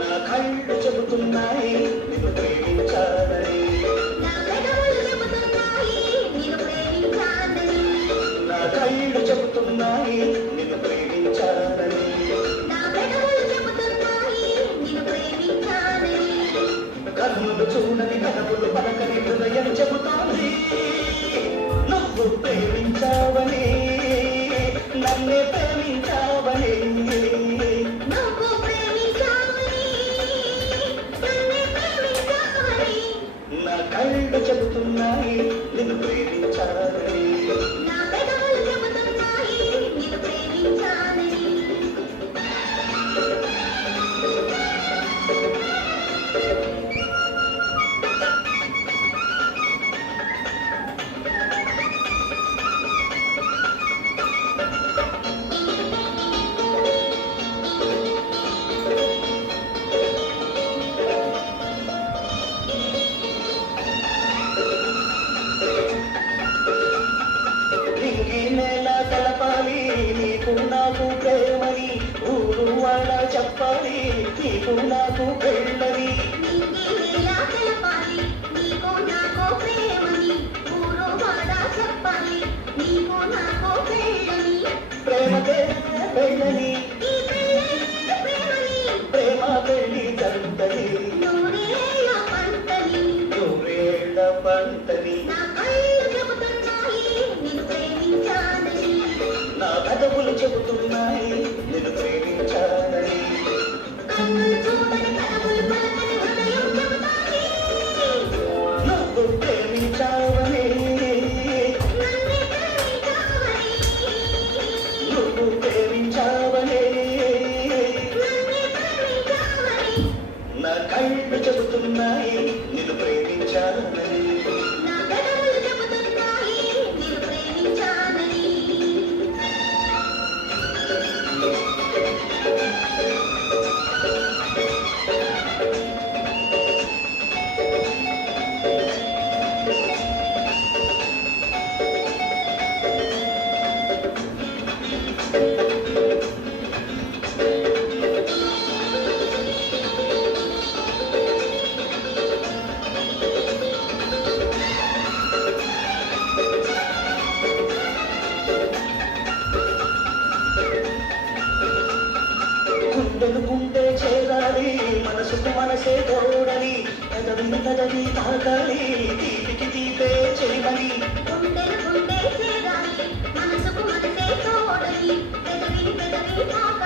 నా కళ్ళు చెబుతున్నాయి నిన్ను ప్రేమించాలని, నా పెదవులు చెబుతున్నాయి నిన్ను ప్రేమించాలని, నా కళ్ళు చెబుతున్నాయి నిన్ను ప్రేమించాలని, నా పెదవులు చెబుతున్నాయి నిన్ను ప్రేమించాలని, కన్నులు చూడని కనులు పలకని హృదయం చెబుతోంది నువ్వు ప్రేమించావని, నన్నే ప్రేమించావని, నువ్వు ప్రేమించావని, నన్నే ప్రేమించావని, నా కళ్ళు చెబుతున్నాయి నిన్ను ప్రేమించాలని. నా పెదవులు చెబుతున్నాయి నిన్ను ప్రేమించాలని. నింగి నేల కలపాలి నీకు నాకు ప్రేమని, ఊరు వాళ్ళ చెప్పాలి నీకు నాకు పెళ్ళని, నింగి నేల కలపాలి నీకు నాకు ప్రేమని, ఊరు వాడ చెప్పాలి నీకు నాకు పెళ్ళని, ప్రేమకే పెళ్ళని, ఈ పెళ్ళే ప్రేమని, ప్రేమ పెళ్ళి జరుగుతని, నూరేళ్ళ పంటని. నూరేళ్ల పంటని, నా కళ్ళు చెబుతున్నాయి నిన్ను ప్రేమించాలని, నా పెదవులు చెబుతున్నాయి నిన్ను ప్రేమించాలని, కన్నులు చూడని కలవులు పలకని హృదయం చెబుతాయి నువ్వు ప్రేమించావని, నన్నే ప్రేమించావని, నువ్వు ప్రేమించావని, నన్నే ప్రేమించావని, నా కళ్ళు చెబుతున్నాయి నిన్ను ప్రేమించాలని. నా పెదవులు చెబుతున్నాయి నిన్ను ప్రేమించాలని. గుండెలు గుండె చేరాలి మనసుకు మనసే తోడని, పెదవిని పెదవి తాకాలి తీపికి తీపే చెలిమని, గుండెలు గుండె చేరాలి మనసుకు మనసే తోడని, పెదవిని పెదవి తాకాలి